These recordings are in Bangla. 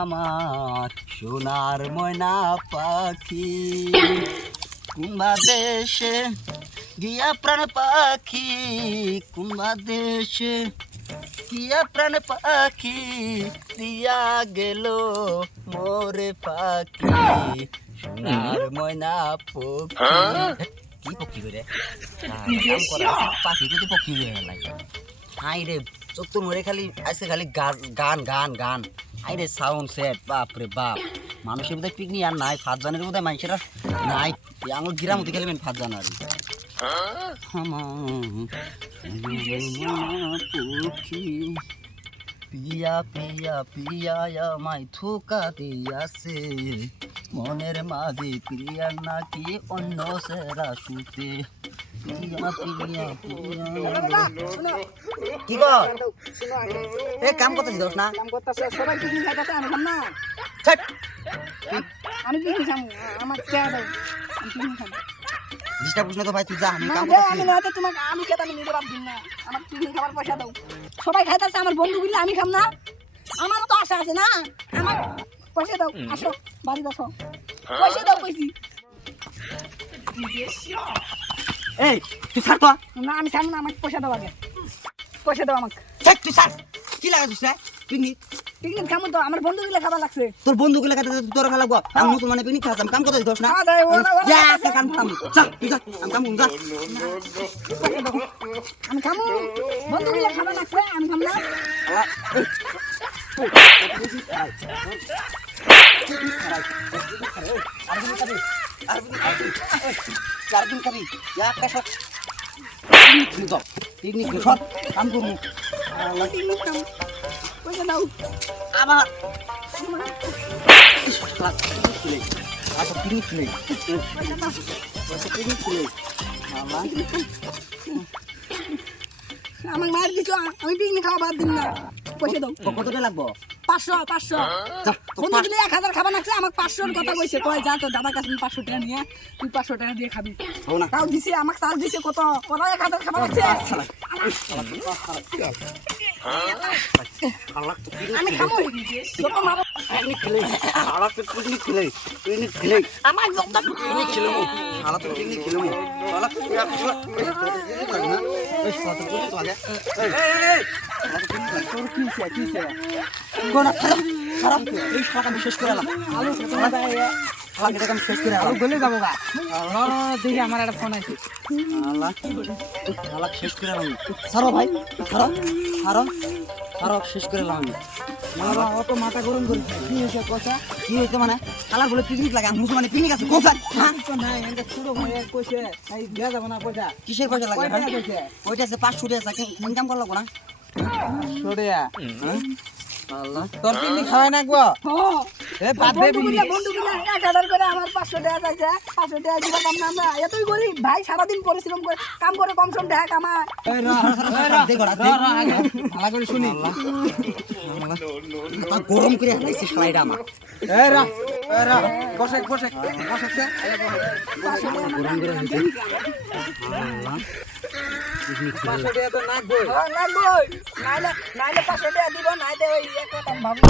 আমার সোনার ময়না পাখি কুম্বা দেশে গিয়া প্রাণ পাখি কুম্বা দেশে গিয়া প্রাণ পাখি দিয়া গেল মোরে পাখি সোনার ময়না পক্ষী কি পক্ষী করে পাখি যদি পক্ষী হয়ে গেল হাই রে চতুর মরে খালি আইসে খালি গান গান গান হাই রে সাউন্ড সেট বাপ রে বাপ মানুষের বোধহয় পিকনিক আর নাই ফাঁদ জানের বোধহয় মানুষেরা নাই আমার গ্রাম হতে খেলবেন ফাঁদ জানার পক্ষী পিয়া পিয়া পিয়া আমায় ধোকা দিয়াছে মনের মাঝে প্রিয়া নাকি অন্য সেরা শুতে পিয়া পিয়া পিয়া কি কর এ কাম করতে দিস না কাম করতেছে সবাই পিকনিক খাইতেছে আমি খাম না ছাট আমি পিকনিক খাম আমার কে দাও আমি পিকনিক খাম ডিস্টার্ব করিস না তো ভাই তুই যা আমি কাম না করতেছি আমি না তো তোমাকে আমি খেতে আমি নিজে বাদ দিন না আমার পিকনিক খাবার পয়সা দাও সবাই খাইতেছে আমার বন্ধুগুলো আমি খাম না আমারও তো আশা আছে না আমার পয়সা দাও আসো বাড়ি আসো পয়সা দাও কইছি এই তুই ছাড় তো না আমি ছাড়ব না আমাকে পয়সা দাও আগে পয়সা দাও আমাকে ছাড় তুই ছাড় কি লাগাছিস রে পিকনিক পিকনিক খামো তো আমার বন্ধুগুলো খাবার লাগছে তোর বন্ধুগুলো কাছে তোর খেলা গো আমি মুসলমানে পিকনিক খাচ্ছি কাম করতে দিস না খাওয়া যায় ওরা যা আজকে কাম খাম চল তুই যা আমি কাম যা আমি খামো বন্ধুগুলো খাবার লাগছে আমি খাম না চারদিন খাবি একটা সব পিকনিক সব কাম করবো পিকনিক খাম পয়সা দাও আবার আচ্ছা পিকনিক খুলে পিকনিক খুলে আমাকে মার দিছো আমি পিকনিক খাওয়া বাদ দিন না পয়সা দাও কতটা লাগবো 500 বন্ধুগুলো 1000 খাবার লাগছে আমাকে 500 কথা কইছে কয় যা তো দাদার কাছে 500 টাকা নিয়ে তুই 500 টাকা দিয়ে খাবি না তাও দিছে আমাকে চাল দিছে কত ওরা 1000 খাবার লাগছে আমি খামো যত মারো পিকনিক খেলে শালা তো পিকনিক খেলে পিকনিক খেলে আমার যত পিকনিক খেলে শালা তো পিকনিক খেলে শালা এই শালা তো পিকনিক লাগে এই তোর কি আছে কোন খারাপ এই শালাটা বিশেষ করে আলো শালা এটা কাম শেষ করে আলো গলে যাবো গা দেখি আমার একটা ফোন আছে আল্লাহ শালা শেষ করে আলো ছাড়ো ভাই ছাড়ো ছাড়ো ছাড়ো শেষ করে আলো আমি বাবা অত মাথা গরম করিস কি হইছে কথা কি হইছে মানে শালার বলে পিকনিক লাগে মুসলমানে পিকনিক আছে কোথায় হ্যাঁ তো নাই এন্ড ছোট ভাই কইছে এই দেয়া যাব না পয়সা কিসের পয়সা লাগে কয়টা কইছে ওইটা আছে 500 টাকা আছে ইনকাম করলো না সরিয়া আল্লাহ তোর পিকনিক খাওয়াই না গো এ বাদ দে পিকনিক। বন্ধুগুলো 1000 করে আমার 500 টাকা চাইছে 500 টাকা দিবা কাম না আমরা এতই গরিব ভাই সারা দিন পরিশ্রম করে কাম করে কম সম টাকা কামা এই ভালো করে শুনি তা গরম করে হালাইছে শালাইটা আমার এ রা বসে বসে বসে গরম করে হালাইছে আল্লাহ পিকনিক খেলে 500 টাকা তো না গই না গই নাইলে 500 টাকা দিব নাইতে ওই এক কথা ভাবি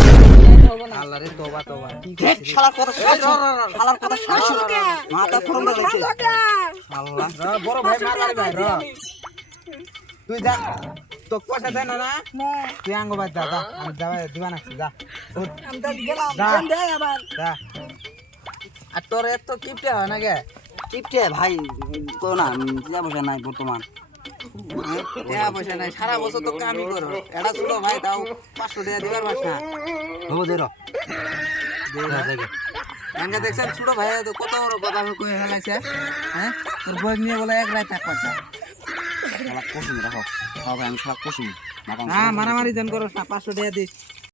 হবে না আল্লাহ রে তওবা তওবা দেখ শালার কথা শালার কথা মাথা গরম করে হালাইছে আল্লাহ বড় ভাই মারার ভাই র তুই যা তো পয়সা দেন না তুই আঙ্গ বাদ যা আমি যাবা দিবা না যা আমি তো গেলাম দে আবার যা আর তোর এত কিপটে হয় না গে কিপটে ভাই কো না টাকা পয়সা নাই বর্তমান টাকা পয়সা নাই সারা বছর তো কামই করো এটা ছোট ভাই দাও 500 টাকা দিবার পাস না হবো দে র এঙ্গা দেখছেন ছোট ভাই তো কত বড় কথা কই ফেলাইছে হ্যাঁ তোর বই নিয়ে বলে এক রাত থাক পারছা শালা কুসুম রাখো হ্যাঁ ভাই আমি শালা কুসুম হ্যাঁ মারামারি দেন করো 500 টাকা দিস